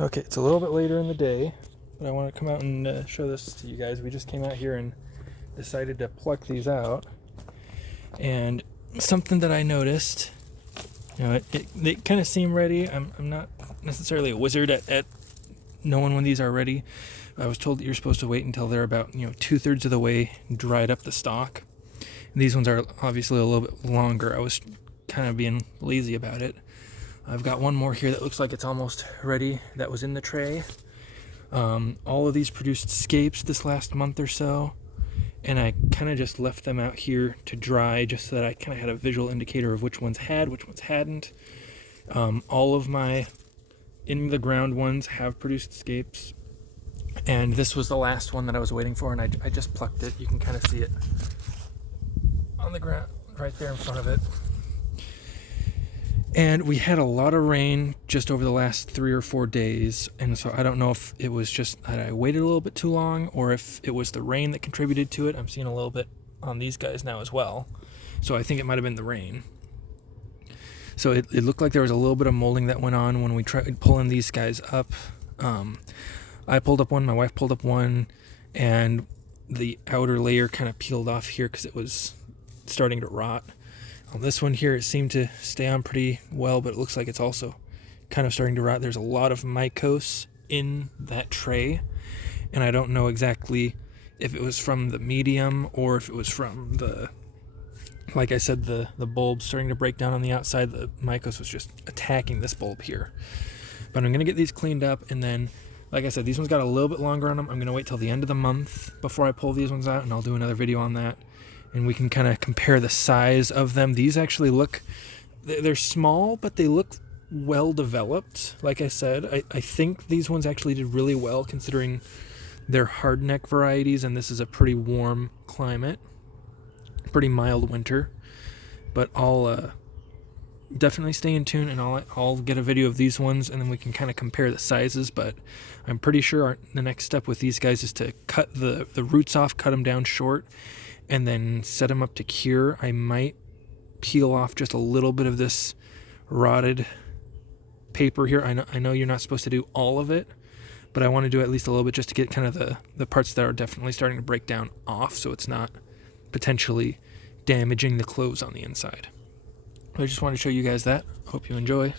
Okay, it's a little bit later in the day, but I want to come out and show this to you guys. We just came out here and decided to pluck these out. And something that I noticed, they kind of seem ready. I'm not necessarily a wizard at knowing when these are ready. I was told that you're supposed to wait until they're about 2/3 of the way dried up the stalk. And these ones are obviously a little bit longer. I was kind of being lazy about it. I've got one more here that looks like it's almost ready that was in the tray. All of these produced scapes this last month or so, and I kind of just left them out here to dry just so that I kind of had a visual indicator of which ones had, which ones hadn't. All of my in the ground ones have produced scapes, and this was the last one that I was waiting for, and I just plucked it. You can kind of see it on the ground right there in front of it. And we had a lot of rain just over the last 3 or 4 days, and so I don't know if it was just that I waited a little bit too long or if it was the rain that contributed to it. I'm seeing a little bit on these guys now as well, so I think it might have been the rain. So it looked like there was a little bit of molding that went on when we tried pulling these guys up. I pulled up one, my wife pulled up one, and the outer layer kind of peeled off here because it was starting to rot. On this one here, it seemed to stay on pretty well, but it looks like it's also kind of starting to rot. There's a lot of mycose in that tray, and I don't know exactly if it was from the medium or if it was from the, like I said, the bulb starting to break down on the outside. The mycose was just attacking this bulb here. But I'm going to get these cleaned up, and then, like I said, these ones got a little bit longer on them. I'm going to wait till the end of the month before I pull these ones out, and I'll do another video on that. And we can kind of compare the size of them. These actually look, they're small, but they look well developed. Like I said, I think these ones actually did really well considering they're hardneck varieties, and this is a pretty warm climate, pretty mild winter. But I'll definitely stay in tune, and I'll get a video of these ones, and then we can kind of compare the sizes. But I'm pretty sure the next step with these guys is to cut the roots off, cut them down short, and then set them up to cure. I might peel off just a little bit of this rotted paper here. I know you're not supposed to do all of it, but I want to do at least a little bit just to get kind of the parts that are definitely starting to break down off, so it's not potentially damaging the clothes on the inside. I just wanted to show you guys that. Hope you enjoy.